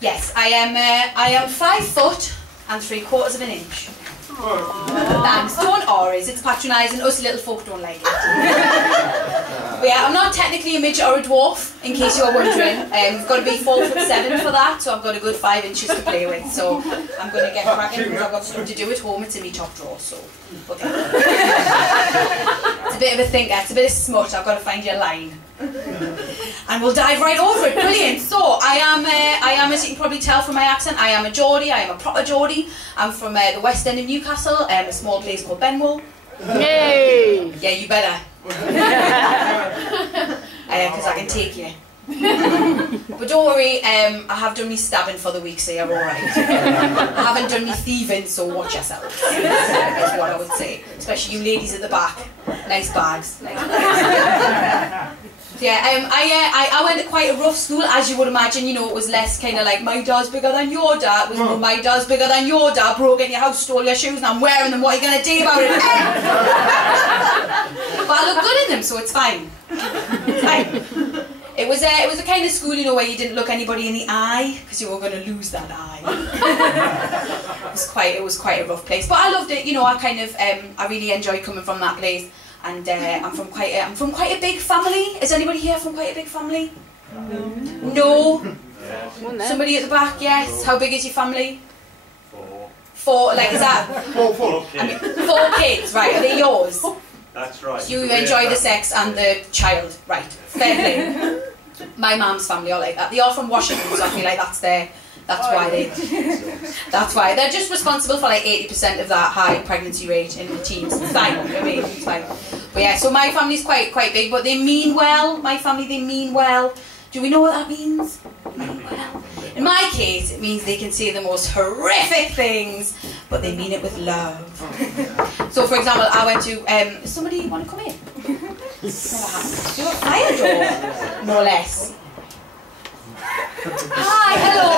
Yes, I am 5 foot and 3/4 of an inch. Thanks, don't worry, it's patronising, us little folk don't like it. But yeah, I'm not technically a midget or a dwarf, in case you're wondering. I've got to be 4'7" for that, so I've got a good 5 inches to play with. So I'm going to get cracking because I've got stuff to do at home. It's in my top drawer, so okay. It's a bit of a thinker, it's a bit of smut. I've got to find your line. And we'll dive right over it. Brilliant. So I am, as you can probably tell from my accent, I am a Geordie. I am a proper Geordie. I'm from the West End of Newcastle, a small place called Benwell. Yay! Yeah, you better. Because I can take you. But don't worry, I have done me stabbing for the week, so you're alright. I haven't done me thieving, so watch yourselves. That's what I would say. Especially you ladies at the back. Nice bags. Yeah, I went to quite a rough school, as you would imagine. You know, it was less kind of like my dad's bigger than your dad. It was more my dad's bigger than your dad. Broke in your house, stole your shoes, and I'm wearing them. What are you going to do about it? But I look good in them, so it's fine. It's fine. It was a kind of school, you know, where you didn't look anybody in the eye because you were going to lose that eye. It was quite a rough place, but I loved it. You know, I really enjoyed coming from that place. And I'm from quite a big family. Is anybody here from quite a big family? No. Somebody at the back, yes. How big is your family? 4. Like, is that? 4 kids. I mean, 4 kids, right? Are they yours? That's right. So you enjoy the sex and the child, right? Fair play. My mum's family are like that. They are from Washington, so I feel like that's why they're just responsible for like 80% of that high pregnancy rate in the teens. It's fine, I mean, it's fine. But yeah, so my family's quite big, but they mean well. My family, they mean well. Do we know what that means? Mean well. In my case, it means they can say the most horrific things, but they mean it with love. So, for example, I went to. Does somebody want to come in? Do a fire door, more or less. Hi, hello.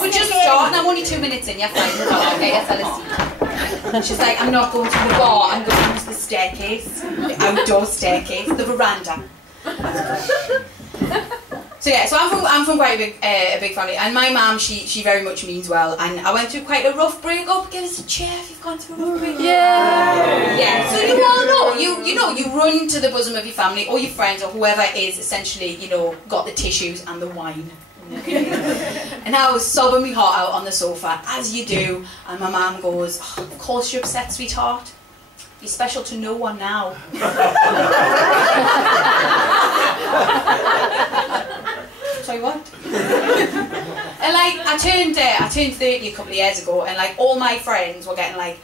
We're just starting. I'm only 2 minutes in. You're fine. Okay, yes, I'll see. She's like, I'm not going to the bar. I'm going to use the staircase, the outdoor staircase, the veranda. So yeah, so I'm from quite a big family, and my mum, she very much means well. And I went through quite a rough breakup. Give us a cheer if you've gone through a rough breakup. Yeah. So you all know, you run to the bosom of your family or your friends or whoever is essentially, got the tissues and the wine. And I was sobbing my heart out on the sofa, as you do. And my mum goes, oh, "Of course you're upset, sweetheart. You're special to no one now." Sorry, what? And like, I turned 30 a couple of years ago, and like all my friends were getting like,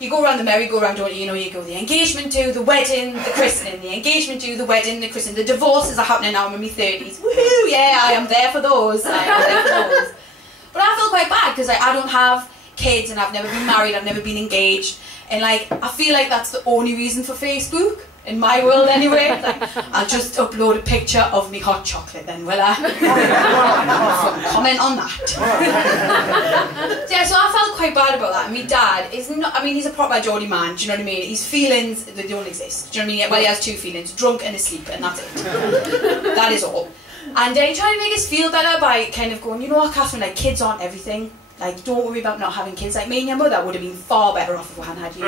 you go around the merry-go-round, don't you? You go the engagement to, the wedding, the christening, the engagement to, the wedding, the christening. The divorces are happening now. I'm in my 30s. Woohoo! Yeah, I am there for those. I am there for those. But I feel quite bad because like, I don't have kids, and I've never been married. I've never been engaged, and like I feel like that's the only reason for Facebook. In my world anyway, like, I'll just upload a picture of me hot chocolate then, will I? Comment on that. Yeah, so I felt quite bad about that. And my dad is not, I mean, he's a proper Geordie man, do you know what I mean? His feelings, they don't exist, do you know what I mean? Well, he has 2 feelings, drunk and asleep, and that's it. That is all. And he tried to make us feel better by kind of going, you know what, Catherine, like, kids aren't everything. Like, don't worry about not having kids. Like, me and your mother would have been far better off if we hadn't had you.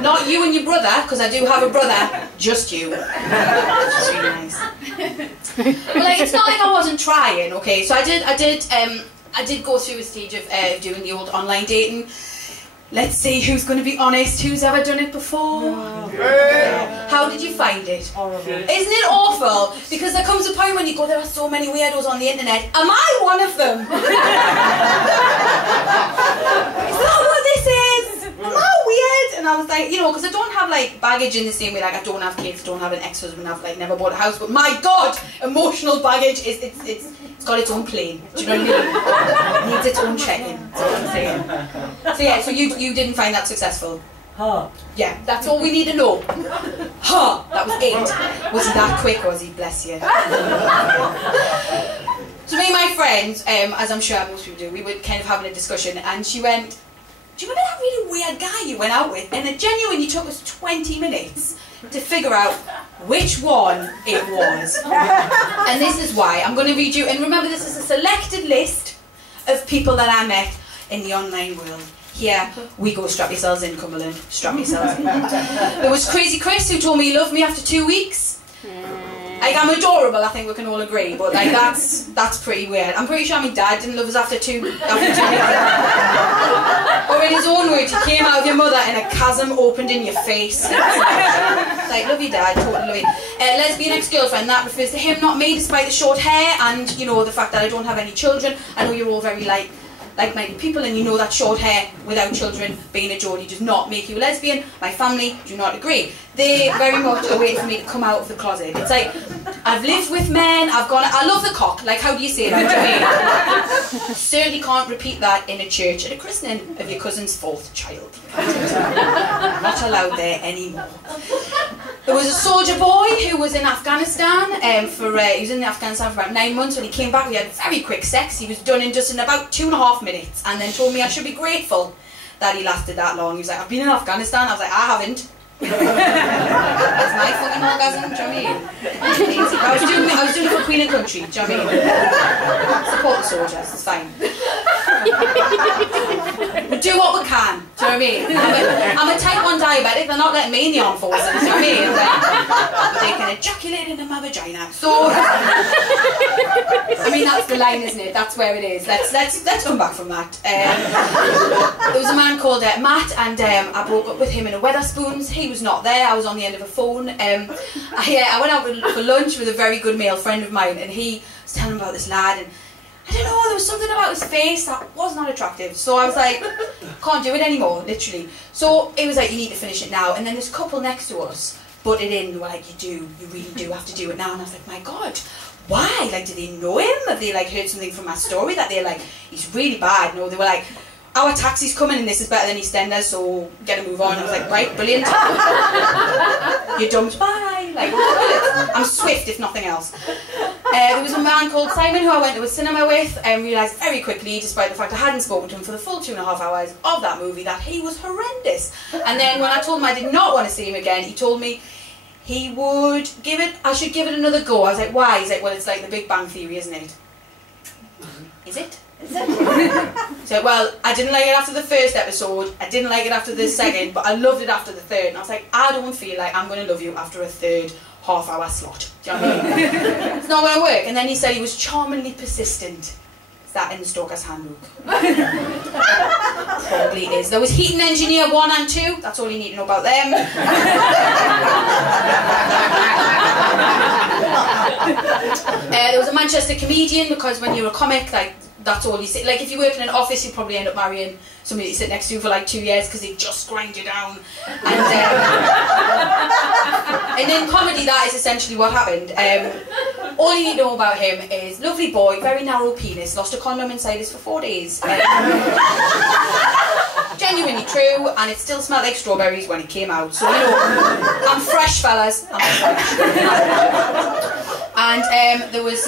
Not you and your brother, because I do have a brother. Just you. Which is really nice. But like, it's not like I wasn't trying. Okay, so I did go through a stage of doing the old online dating. Let's see who's going to be honest. Who's ever done it before? Yeah. How did you find it? Horrible. Isn't it awful? Because there comes a point when you go, there are so many weirdos on the internet. Am I one of them? Is that what this is? Am I weird? And I was like, because I don't have like baggage in the same way. Like I don't have kids, don't have an ex-husband, I've like never bought a house. But my God, emotional baggage is it's got its own plane. Do you know what I mean? It needs its own check-in. That's what I'm saying. So yeah, so you didn't find that successful? Huh. Yeah, that's all we need to know. Huh, that was 8. Was he that quick, or was he, bless you? So me and my friend, as I'm sure most people do, we were kind of having a discussion, and she do you remember that really weird guy you went out with? And it genuinely took us 20 minutes to figure out which one it was. And this is why. I'm going to read you, and remember this is a selected list of people that I met in the online world. Here we go, strap yourselves in, Cumberland, strap yourselves in. There was Crazy Chris, who told me he loved me after 2 weeks. Like, I'm adorable, I think we can all agree, but like that's pretty weird. I'm pretty sure my dad didn't love us after two weeks. Or in his own words, you came out of your mother and a chasm opened in your face. It's like, love you dad, totally love you. Lesbian ex-girlfriend, that refers to him, not me, despite the short hair and, you know, the fact that I don't have any children. I know you're all very like-minded people, and you know that short hair without children, being a Geordie, does not make you a lesbian. My family do not agree. They very much are waiting for me to come out of the closet. It's like, I've lived with men, I love the cock, like how do you say that? Do you know what I mean? Certainly can't repeat that in a church at a christening of your cousin's 4th child. Not allowed there anymore. There was a soldier boy who was in Afghanistan he was in Afghanistan for about 9 months. When he came back, we had very quick sex. He was done in just in about 2.5 minutes, and then told me I should be grateful that he lasted that long. He was like, I've been in Afghanistan. I was like, I haven't. That's my fucking orgasm, do you know what I mean? I was doing it for Queen and Country, do you know what I mean? Support the soldiers, it's fine. We do what we can, do you know what I mean? I'm a type 1 diabetic, they're not letting me in the armed forces, do you know what I mean? But they can ejaculate into my vagina. So, I mean, that's the line, isn't it? That's where it is. Let's come back from that. There was a man called Matt, and I broke up with him in a Wetherspoons. He was not there, I was on the end of a phone. I went out for lunch with a very good male friend of mine, and he was telling me about this lad, and I don't know, there was something about his face that was not attractive. So I was like, can't do it anymore, literally. So it was like, you need to finish it now. And then this couple next to us butted in, they were like, you really do have to do it now. And I was like, my God, why? Like, do they know him? Have they like heard something from my story that they're like, he's really bad? No, they were like, our taxi's coming and this is better than EastEnders, so get a move on. I was like, right, brilliant. You're dumped, bye. Like, brilliant. I'm swift, if nothing else. There was a man called Simon who I went to a cinema with and realised very quickly, despite the fact I hadn't spoken to him for the full 2.5 hours of that movie, that he was horrendous. And then when I told him I did not want to see him again, he told me he would I should give it another go. I was like, why? He's like, well, it's like the Big Bang Theory, isn't it? Is it? So, well, I didn't like it after the first episode, I didn't like it after the second, but I loved it after the third. And I was like, I don't feel like I'm going to love you after a third half-hour slot. Do you know what I mean? It's not going to work. And then he said he was charmingly persistent. Is that in the Stalker's Handbook? Probably is. There was Heating Engineer 1 and 2. That's all you need to know about them. There was a Manchester comedian, because when you're a comic, like, that's all you see. Like, if you work in an office, you probably end up marrying somebody you sit next to for like 2 years because they just grind you down. And in comedy, that is essentially what happened. All you need to know about him is lovely boy, very narrow penis, lost a condom inside us for 4 days. Genuinely true, and it still smelled like strawberries when it came out. So, you know, I'm fresh, fellas. I'm fresh. And there was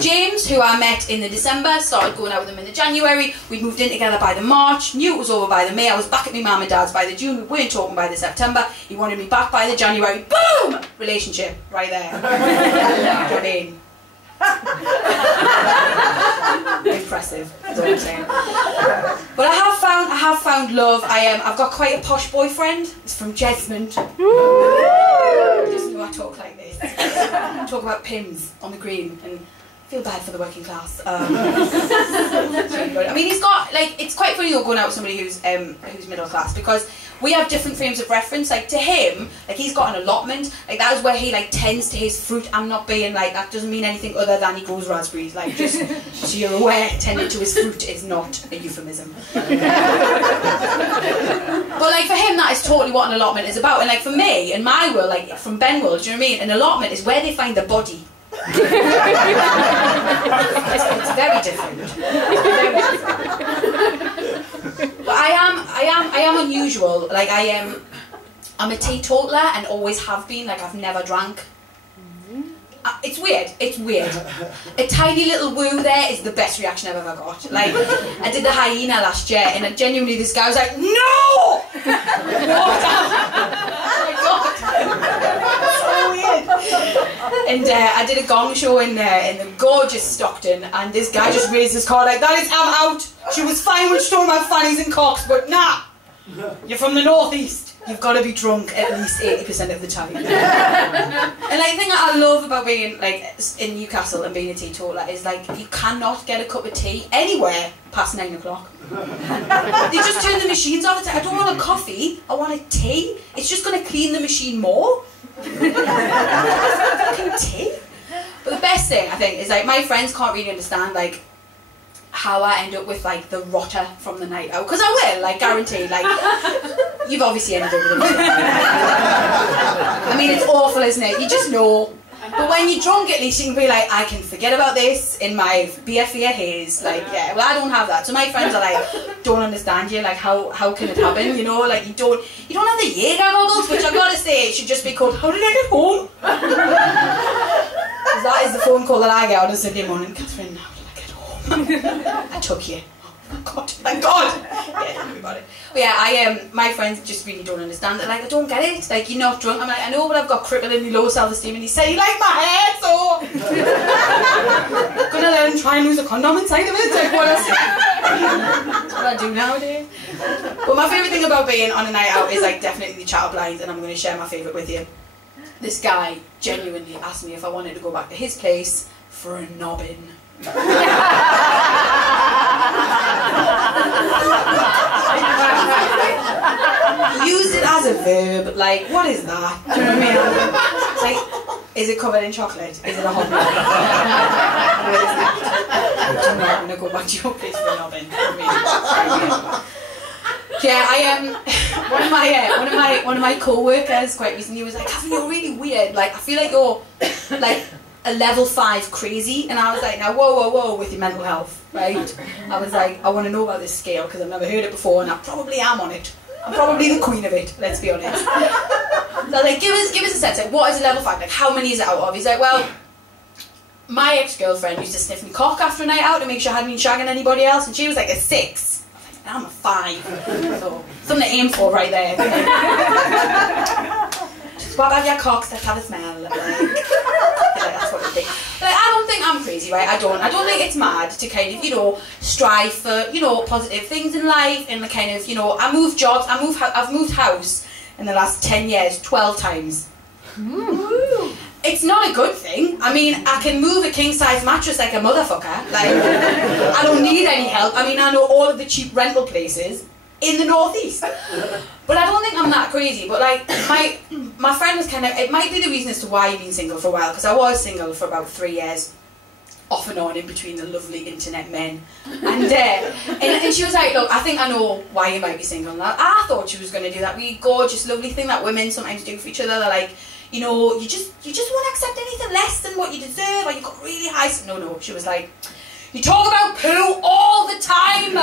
James, who I met in the December, started going out with him in the January. We'd moved in together by the March, knew it was over by the May. I was back at my mum and dad's by the June. We weren't talking by the September. He wanted me back by the January. Boom! Relationship, right there. Do you know what I mean? Impressive, is what I'm saying. But I have found love. I've got quite a posh boyfriend. He's from Jesmond. He doesn't know I talk like this. I talk about pins on the green and feel bad for the working class. It's really good. I mean, he's got, like, it's quite funny though going out with somebody who's middle class, because we have different frames of reference. Like, to him, like, he's got an allotment. Like, that is where he like tends to his fruit. I'm not being like, that doesn't mean anything other than he grows raspberries. Like, just so you're aware, tending to his fruit is not a euphemism. But like, for him, that is totally what an allotment is about. And like, for me, in my world, like from Ben world, do you know what I mean? An allotment is where they find the body. It's very different. But I am unusual. Like, I'm a teetotaler and always have been. Like, I've never drank. it's weird, it's weird. A tiny little woo there is the best reaction I've ever got. Like, I did the hyena last year, and genuinely this guy was like, no! Walked out. Oh my God. So weird. And I did a gong show in the gorgeous Stockton, and this guy just raised his car like, that is, I'm out. She was fine when she told about fannies and cocks, but nah. You're from the northeast. You've got to be drunk at least 80% of the time. And like, the thing that I love about being like in Newcastle and being a teetotaler is like you cannot get a cup of tea anywhere past 9 o'clock. They just turn the machines off. It's like, I don't want a coffee, I want a tea. It's just going to clean the machine more. Fucking tea. But the best thing I think is like my friends can't really understand like how I end up with like the rotter from the night out, because I will, like, guaranteed. Like, you've obviously ended up with them. I mean, it's awful, isn't it? You just know. But when you're drunk, at least you can be like, I can forget about this in my beer haze. Like, yeah, well, I don't have that. So my friends are like, don't understand you. Like, how can it happen? You know, like you don't have the Jaeger goggles, which I gotta say, it should just be called, how did I get home? Because that is the phone call that I get on a Sunday morning. Catherine, I took you. Oh God, thank God. Yeah, tell me about it. But yeah, my friends just really don't understand it. Like, I don't get it. Like, you're not drunk. I'm like, I know, but I've got cripplingly low self-esteem. And he said, you like my hair, so gonna let him try and lose a condom inside of it. Like, what else? That's what I do nowadays. But my favourite thing about being on a night out is like definitely the chat blind, and I'm going to share my favourite with you. This guy genuinely asked me if I wanted to go back to his place for a nobbin. He used it as a verb, like, what is that? Do you know what I mean? It's like, is it covered in chocolate? Is it a hot dog? I'm not going to go back to your place for a nobbin. Yeah, one of my co-workers quite recently was like, Catherine, you're really weird. Like, I feel like you're like a level 5 crazy. And I was like, now whoa with your mental health, right? I was like, I want to know about this scale because I've never heard it before, and I probably am on it. I'm probably the queen of it, let's be honest. So I was like, give us a sense, like, what is a level 5? Like, how many is it out of? He's like, well, my ex-girlfriend used to sniff me cock after a night out to make sure I hadn't been shagging anybody else, and she was like a 6. I'm a 5, so something to aim for right there. Just what about your cocks? Let's have a smell. Like, that's what I think. Like, I don't think I'm crazy, right? I don't think it's mad to kind of, you know, strive for, you know, positive things in life, and the kind of, you know, I moved jobs, I've moved house in the last 10 years 12 times. It's not a good thing. I mean, I can move a king-size mattress like a motherfucker. Like, I don't need any help. I mean, I know all of the cheap rental places in the northeast. But I don't think I'm that crazy. But like, my friend was kind of, it might be the reason as to why you've been single for a while, because I was single for about 3 years, off and on in between the lovely internet men. And she was like, look, I think I know why you might be single. And I thought she was going to do that really gorgeous, lovely thing that women sometimes do for each other. They're like, you know, you just won't accept anything less than what you deserve, or you got really high. No, she was like, you talk about poo all the time,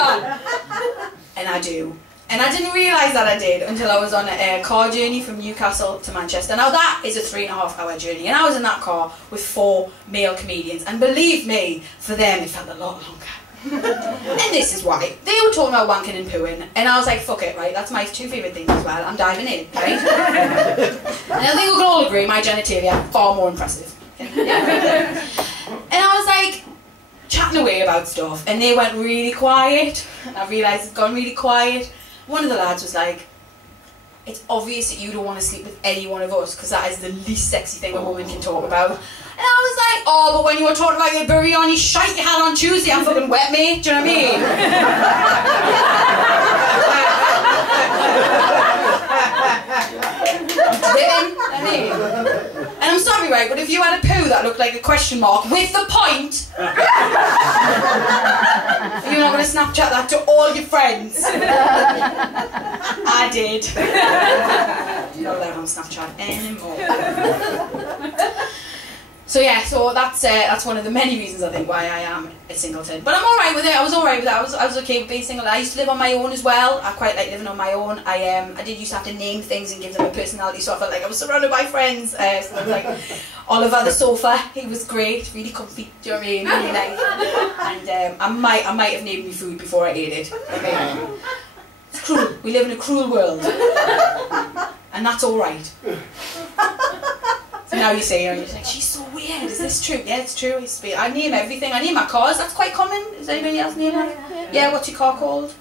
and I do. And I didn't realise that I did until I was on a car journey from Newcastle to Manchester. Now that is a 3.5-hour journey, and I was in that car with 4 male comedians, and believe me, for them it felt a lot longer. And this is why. They were talking about wanking and pooing, and I was like, fuck it, right, that's my 2 favourite things as well, I'm diving in, right? And I think we can all agree my genitalia are far more impressive. And I was like, chatting away about stuff, and they went really quiet, and I realised it's gone really quiet. One of the lads was like, it's obvious that you don't want to sleep with any one of us, because that is the least sexy thing a woman can talk about. And I was like, oh, but when you were talking about your biryani shite you had on Tuesday, I'm fucking wet, mate. Do you know what I mean? And I'm sorry, right, but if you had a poo that looked like a question mark with the point, you're not going to Snapchat that to all your friends. I did. Not allowed on Snapchat anymore. So yeah, so that's one of the many reasons I think why I am a singleton. But I'm alright with it. I was alright with it. I was okay with being single. I used to live on my own as well. I quite like living on my own. I did used to have to name things and give them a personality, so I felt like I was surrounded by friends. So I was like Oliver the sofa. He was great, really comfy. Do you know what I mean? Really nice. And I might have named me food before I ate it. Okay. It's cruel. We live in a cruel world, and that's alright. So now you say, you're like, she's so weird, is this true? Yeah, it's true. I name everything. I name my cars, that's quite common. Does anybody else name that? Yeah, what's your car called?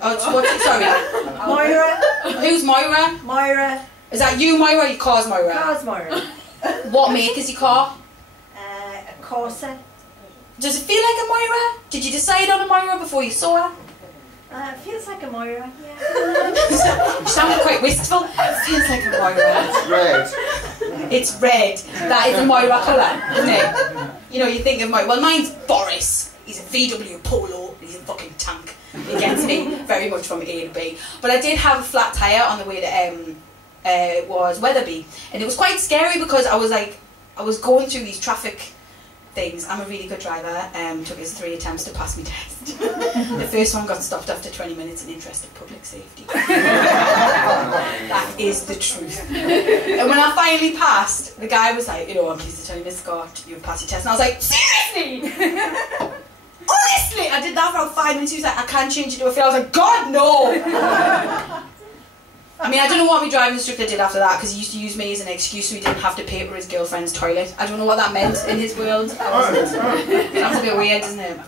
Oh, sorry. Moira. Who's Moira? Moira. Is that you, Moira, or your car's Moira? Car's Moira. What make is your car? A Corsa. Does it feel like a Moira? Did you decide on a Moira before you saw her? It feels like a Moira, yeah. You sounded quite wistful. It feels like a Moira. It's red. It's red. That is a Moira colour, isn't it? You know, you think of Moira. Well, mine's Boris. He's a VW Polo. He's a fucking tank. He gets me very much from A to B. But I did have a flat tyre on the way to was Wetherby, and it was quite scary because I was going through these traffic things. I'm a really good driver. Took us 3 attempts to pass my test. The first one got stopped after 20 minutes in interest of public safety. That is the truth. And when I finally passed, the guy was like, I'm pleased to tell you, Miss Scott, you've passed your test. And I was like, seriously? Honestly? I did that for about 5 minutes. He was like, I can't change it to a field. I was like, God, no! I mean, I don't know what my driving instructor did after that, because he used to use me as an excuse so he didn't have to pay for his girlfriend's toilet. I don't know what that meant in his world. That's a bit weird, isn't it?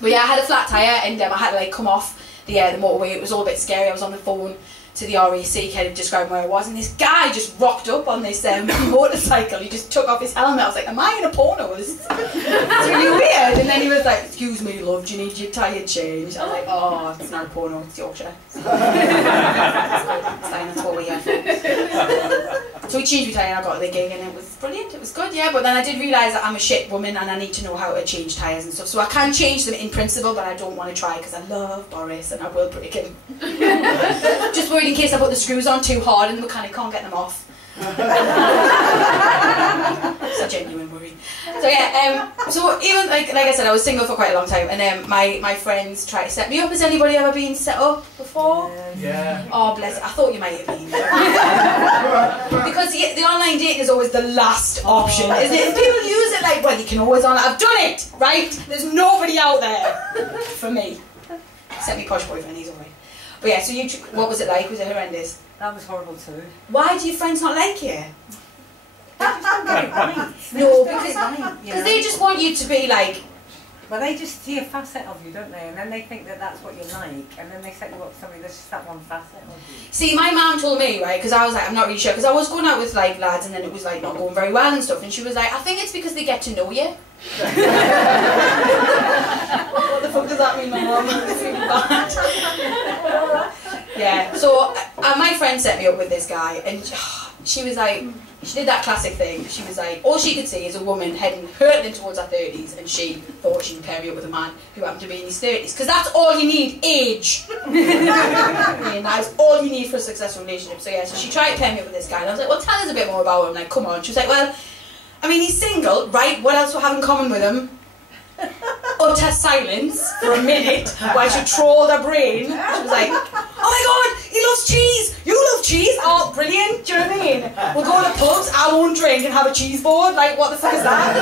But yeah, I had a flat tyre, and I had to come off the motorway. It was all a bit scary. I was on the phone to the RAC, kind of describing where I was, and this guy just rocked up on this motorcycle. He just took off his helmet. I was like, am I in a porno? It's really weird. And then he was like, excuse me, love, do you need your tyre changed? I was like, oh, it's not a porno, it's Yorkshire. It's fine, that's what we're here for. So he changed my tyre and I got the gig, and it was brilliant. It was good, yeah. But then I did realise that I'm a shit woman and I need to know how to change tyres and stuff. So I can change them in principle, but I don't want to try because I love Boris and I will break him. Just worried in case I put the screws on too hard and the mechanic can't get them off. It's a genuine worry. So yeah, so even like I said, I was single for quite a long time, and my friends try to set me up. Has anybody ever been set up before? Yeah. Oh bless it. I thought you might have been. Because the online dating is always the last option, isn't it? And people use it like, well, you can always I've done it, right? There's nobody out there for me. Except my posh boyfriend, he's alright. But yeah, so what was it like? Was it horrendous? That was horrible too. Why do your friends not like you? No, because they just want you to be like... Well, they just see a facet of you, don't they? And then they think that that's what you like, and then they set you up with somebody that's just that one facet of you. See, my mum told me, right, because I was like, I'm not really sure, because I was going out with like lads and then it was like not going very well and stuff, and she was like, I think it's because they get to know you. What the fuck does that mean, my mum? It's really bad. Yeah, so my friend set me up with this guy, and she was like, she did that classic thing. She was like, all she could see is a woman hurtling towards her 30s, and she thought she could pair me up with a man who happened to be in his 30s, because that's all you need, age. And that's all you need for a successful relationship. So yeah, so she tried to pair me up with this guy, and I was like, well, tell us a bit more about him. Like, come on. She was like, well, I mean, he's single, right? What else do I have in common with him? Utter silence for a minute while she trawled her brain. She was like, oh my god, he loves cheese! You love cheese? Oh, brilliant! Do you know what I mean? We'll go to pubs, I won't drink and have a cheese board. Like, what the fuck is that?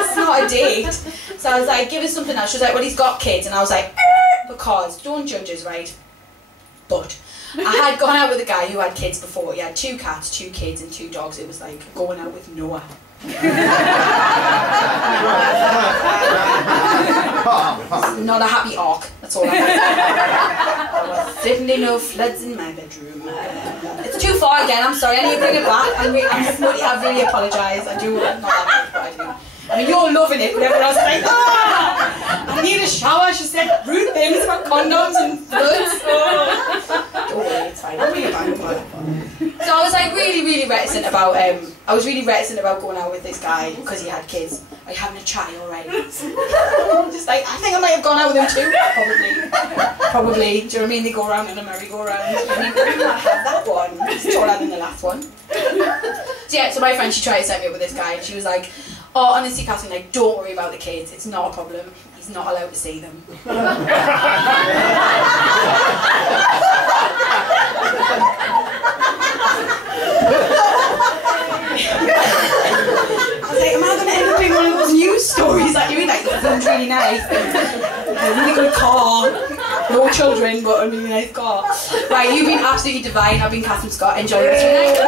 It's not a date. So I was like, give us something else. She was like, well, he's got kids. And I was like, because, don't judge us, right? But I had gone out with a guy who had kids before. He had 2 cats, 2 kids and 2 dogs. It was like going out with Noah. Not a happy arc, that's all I have. There were certainly no floods in my bedroom. It's too far again, I'm sorry, I need to bring it back. I really apologise. I do not that much, but I do. I mean, you're loving it, but everyone else is like, I need a shower. She said rude things about condoms and floods. Oh. Don't worry, it's fine. I'll bring it back. So I was like really reticent about I was really reticent about going out with this guy because he had kids. Like having a chatty already. Just like, I think I might have gone out with him too. Probably. Do you know what I mean? They go around in a merry-go-round. I mean, I have that one. It's taller than the last one. So yeah, so my friend, she tried to set me up with this guy and she was like, oh, honestly, Catherine, like, don't worry about the kids. It's not a problem. He's not allowed to see them. I was like, am I going to end up being one of those news stories that you read, like, the film's really nice, a really good car, no children, but a really nice car. Right, you've been absolutely divine. I've been CatherineScott. Enjoy this.